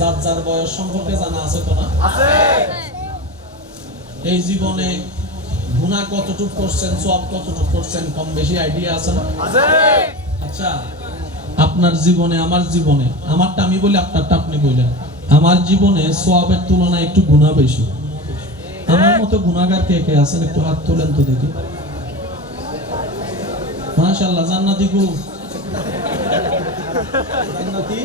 যার যার বয়স সম্পর্কে জানা আছে তো না? এই জীবনে গুনাহ কতটুকু করছেন সব কতটুকু করছেন কম বেশি আইডিয়া আছে না? আচ্ছা আপনার জীবনে আমার জীবনে আমারটা আমি বলি আপনারটা আপনি বললেন আমার জীবনে সোয়াবের তুলনায় একটু গুণা বেশি। আমার মতো গুণাগার কে কে আছেন? একটু হাত তোলেন তো দেখি। মাশাআল্লাহ জান্নাতি গু। জান্নাতি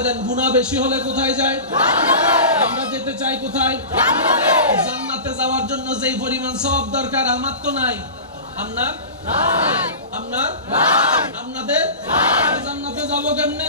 এটা আমার যেতে চাই কোথায়? জান্নাতে যাওয়ার জন্য যেই পরিমাণ সব দরকার, আমার তো নাই। জান্নাতে যাব কেমনে?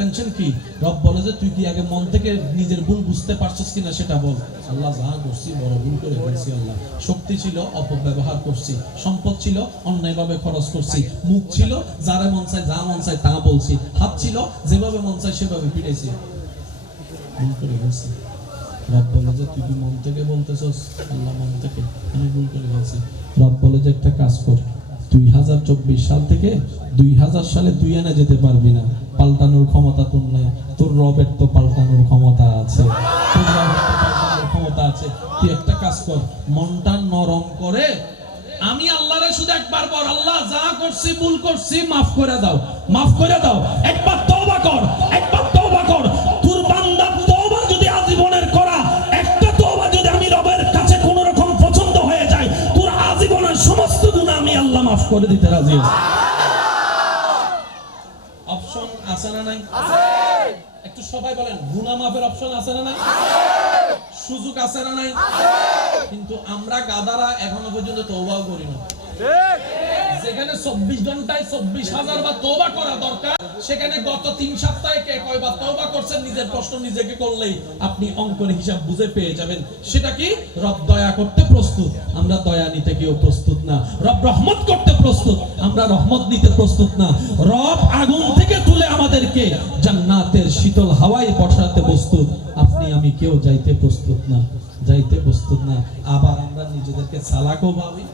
টেনশন কি? রব বলে যে, তুই কি আগে মন থেকে নিজের ভুল বুঝতে পারছিস কিনা সেটা বল। আল্লাহ যা করছি, বড় ভুল করে ফেলছি আল্লাহ। শক্তি ছিল, অপব্যবহার করছি। সম্পদ ছিল, অন্যায়ভাবে খরচ করছি। মুখ ছিল, যারা মন চায়, যা মন চায়, তা বলছি। হাত ছিল, যেভাবে মন চায়, সেভাবে পিটেছি ভুল করে গেছি রব বলে যে, তুই কি মন থেকে বলতেছস? আল্লাহ মন থেকে। আমি ভুল করে গেছি রব বলে যে, একটা কাজ কর। দুই হাজার চব্বিশ সাল থেকে দুই হাজার সালে তুই এনে যেতে পারবি না। পাল্টানোর ক্ষমতা তোর নাই। তোর রবের তো পাল্টানোর ক্ষমতা আছে। ক্ষমতা আছে। তুই একটা কাজ কর, মনটা নরম করে আমি আল্লাহরে শুধু একবার বল, আল্লাহ যা করছি, ভুল করছি, মাফ করে দাও। মাফ করে দাও। একবার তওবা কর, একবার তওবা কর। তোর বান্দা তওবা যদি আজীবনের করা, একটা তওবা যদি আমি রবের কাছে কোন রকম পছন্দ হয়ে যায়, তোর আজীবনের সমস্ত গুনাহ আমি আল্লাহ মাফ করে দিতে রাজি আছি অপশন আছে না নাই সবাই বলেন গুনা মাফের অপশন আছে না নাই? সুযোগ আছে না নাই? কিন্তু আমরা গাদারা এখনও পর্যন্ত তৌবাও করি না যেখানে চব্বিশ ঘন্টায় চব্বিশ হাজার বা তৌবা করা দরকার সেখানে গত তিন সপ্তাহে কে কয়বার তওবা করছেন নিজের প্রশ্ন নিজেকে করলেই আপনি অঙ্কের হিসাব বুঝে পেয়ে যাবেন। সেটা কি? রব দয়া করতে প্রস্তুত। আমরা দয়া নিতে কেউ প্রস্তুত না। রব রহমত করতে প্রস্তুত। আমরা রহমত নিতে প্রস্তুত না। রব আগুন থেকে তুলে আমাদেরকে জান্নাতের শীতল হাওয়ায় বসাতে প্রস্তুত। আপনি আমি কেউ যাইতে প্রস্তুত না। যাইতে প্রস্তুত না। আবার আমরা নিজেদেরকে চালাকও ভাবি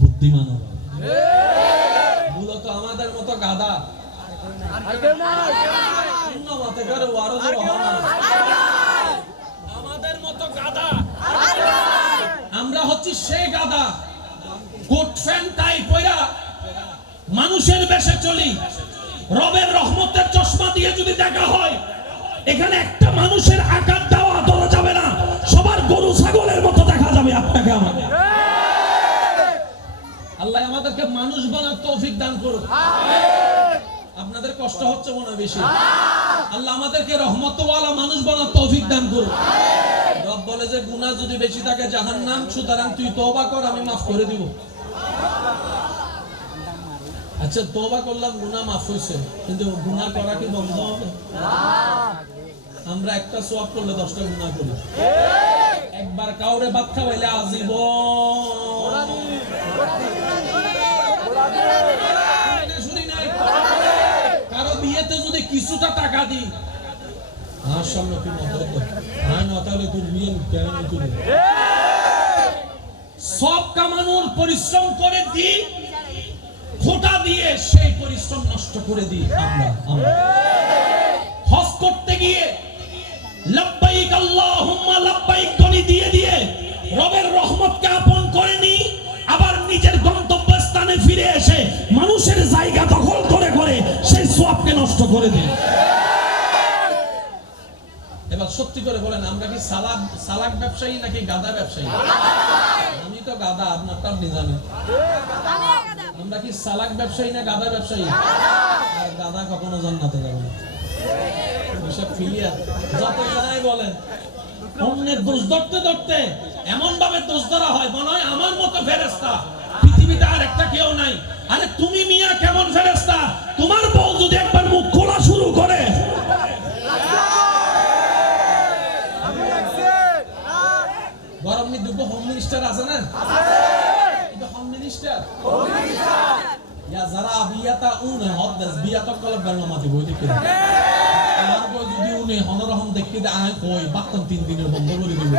বুদ্ধিমানও ভাবি। মূলত আমাদের মতো গাদা আমাদের মতো গাদা আমরা হচ্ছি সে গাদা। ফ্যান টাই পয়রা মানুষের বেশে চলি। রবের রহমতের চশমা দিয়ে যদি দেখা হয়, এখানে একটা মানুষের আকার দেওয়া ধরা যাবে না। সবার গরু ছাগলের মতো দেখা যাবে আপনাকে আমাকে আল্লাহ আমাদেরকে মানুষ বানার তৌফিক দান করুন আপনাদের কষ্ট হচ্ছে মনে বেশি। আল্লাহ আমাদেরকে রহমতওয়ালা মানুষ বানার তৌফিক দান করুন। রব বলে যে, গুনাহ যদি বেশি থাকে জাহান্নাম, সুতরাং তুই তওবা কর, আমি মাফ করে দিব। আচ্ছা তওবা করলাম, গুনাহ মাফ হয়েছে। কিন্তু গুনাহ করা কি বন্ধ হবে? আমরা একটা সোয়াব করলে দশটা গুনাহ করি। একবার কাউরে ভাত খাওয়াইলে আজীবন শুনি নাই? কারও বিয়েতে যদি কিছুটা টাকা দিই আমার সামনে তুই হ্যাঁ না, তাহলে তোর বিয়ে কেন তুই সব কামানোর পরিশ্রম করে দিই খোটা দিয়ে সেই পরিশ্রম নষ্ট করে দিই আমরা করতে গিয়ে লাব্বাইক আল্লাহুম্মা, লাব্বাইক ধ্বনি দিয়ে দিয়ে রবের রহমতকে আপন করে নি, আবার নিজের গন্তব্যস্থানে ফিরে এসে মানুষের জায়গা নষ্ট করে দিই এবার সত্যি করে বলেন, আমরা কি সালাক সালাক ব্যবসায়ী নাকি গাদা ব্যবসায়ী? আমি তো গাদা আপনারটা আপনি জানেন আমরা কি সালাক ব্যবসায়ী না গাদা ব্যবসায়ী? আর গাদা কখনো জান্নাতে যাবে না। ক্লিয়ার যত জানাই বলেন, অন্যের দোষ ধরতে ধরতে এমন ভাবে দোষ ধরা হয়, মনে হয় আমার মতো ফেরেস্তা পৃথিবীতে আর একটা কেউ নাই। বিয়াতা উনে হদ্দাস বিয়াতা কল বেরনামাতি বই দেখে। আমার বই যদি উনে হনরহম দেখতে দে, আয় কই বাক্তন তিন দিনের বন্ধ করে দিব।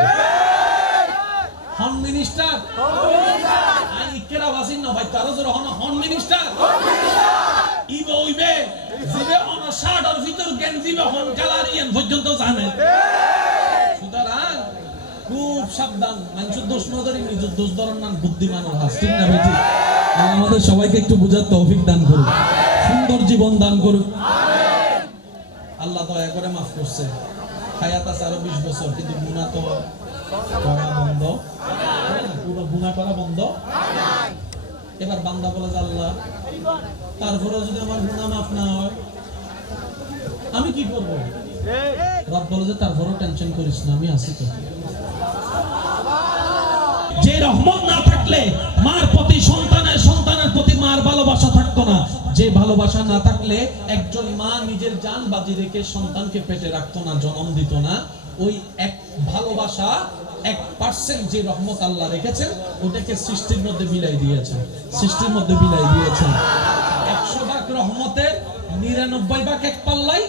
হন মিনিস্টার আই ইকেরা বাসিন না ভাই, তারও জোর হন হন মিনিস্টার ইবে ওইবে, জিবে হন শার্টর ভিতর গেঞ্জিবে হন কালারিয়ান পর্যন্ত জানে। সুতরাং খুব সাবধান মানুষের দোষ না ধরে নিজের দোষ ধরার নাম বুদ্ধিমানের হাস ঠিক না আমাদের সবাইকে একটু বুঝার তৌফিক দান করুন। সুন্দর জীবন দান করুন। আল্লাহ দয়া করে মাফ করছে। হায়াত আছে আরও বিশ বছর, কিন্তু গুণা তো করা বন্ধ। গুণা করা বন্ধ। এবার বান্দা বলে আল্লাহ তারপরে যদি আমার গুণা মাফ না হয়, আমি কি করব? রব বলে যে, তারপরেও টেনশন করিস না, আমি আছি তো যে রহমত না থাকলে মার প্রতি সন্তানের যে ভালোবাসা না থাকলে একজন মা নিজের জান বাজি রেখে সন্তানকে পেটে রাখতো না, জন্ম দিত না। ওই এক ভালোবাসা, এক পার্সেন্ট যে রহমত আল্লাহ রেখেছেন, ওটাকে সৃষ্টির মধ্যে বিলাই দিয়েছেন। সৃষ্টির মধ্যে বিলাই দিয়েছেন। একশো ভাগ রহমতের, নিরানব্বই ভাগ এক পাল্লাই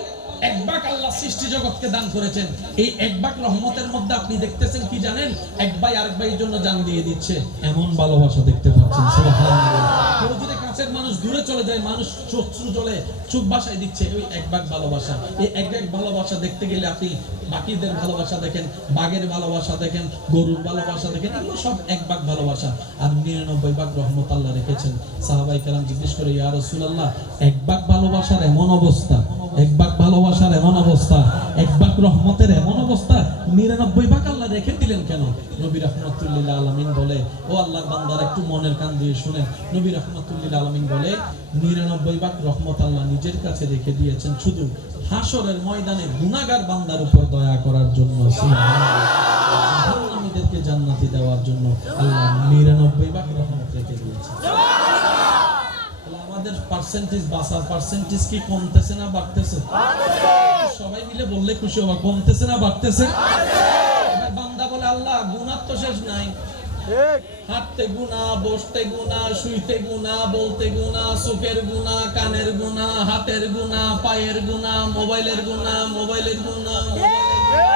এক আল্লাহ সৃষ্টি জগৎকে দান করেছেন। এই এক ভাগ রহমতের মধ্যে আপনি দেখতেছেন কি জানেন? এক ভাই আরেক ভাইয়ের জন্য জান দিয়ে দিচ্ছে। এমন ভালোবাসা দেখতে পাচ্ছেন, সুবহানাল্লাহ। কাছের মানুষ দূরে চলে যায়, মানুষ চক্ষু চলে চোখ বাসায় দিচ্ছে। ওই এক ভাগ ভালোবাসা। এই এক ভাগ ভালোবাসা দেখতে গেলে আপনি বাকিদের ভালোবাসা দেখেন, বাঘের ভালোবাসা দেখেন, গরুর ভালোবাসা দেখেন, এগুলো সব এক ভাগ ভালোবাসা। আর নিরানব্বই ভাগ রহমত আল্লাহ রেখেছেন। সাহাবাই কালাম জিজ্ঞেস করে, ইয়া আল্লাহ এক ভাগ ভালোবাসার এমন অবস্থা? এক ভাগ ভালোবাসার এমন অবস্থা এক ভাগ রহমতের এমন অবস্থা, নিরানব্বই ভাগ আল্লাহ রেখে দিলেন কেন? নবী রহমতুল্লিল্লাহ আলমিন বলে, ও আল্লাহর বান্দার একটু মনের কান দিয়ে শুনেন। নবী রহমতুল্লিল্লাহ আলমিন বলে, নিরানব্বই ভাগ রহমত আল্লাহ নিজের কাছে রেখে দিয়েছেন শুধু হাসরের ময়দানে গুনাহগার বান্দার উপর দয়া করার জন্য জান্নাতি দেওয়ার জন্য আল্লাহ নিরানব্বই ভাগ রহমত রেখে দিয়েছেন। আমাদের পার্সেন্টেজ বাঁচার পার্সেন্টেজ কি কমতেছে না বাড়তেছে? সবাই মিলে বললে খুশি হবা কমতেছে না বাড়তেছে? বান্দা বলে আল্লাহ গুনার তো শেষ নাই। হাঁটতে গুনা বসতে গুনা শুইতে গুনা বলতে গুনা চোখের গুনা কানের গুনা হাতের গুনা পায়ের গুনা মোবাইলের গুনা মোবাইলের গুনা মোবাইলের গুনা।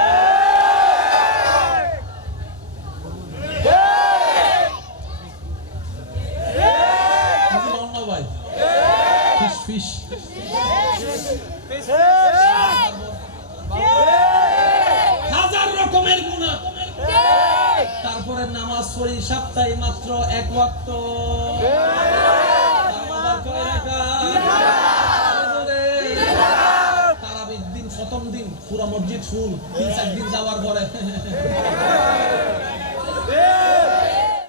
অন্য ভাই ফিস হাজার রকমের গুণা। তারপরে নামাজ পড়ি সপ্তাহে মাত্র এক ওয়াক্ত। তারাবির দিন দিন মসজিদ ফুল। তিন চার দিন যাওয়ার পরে।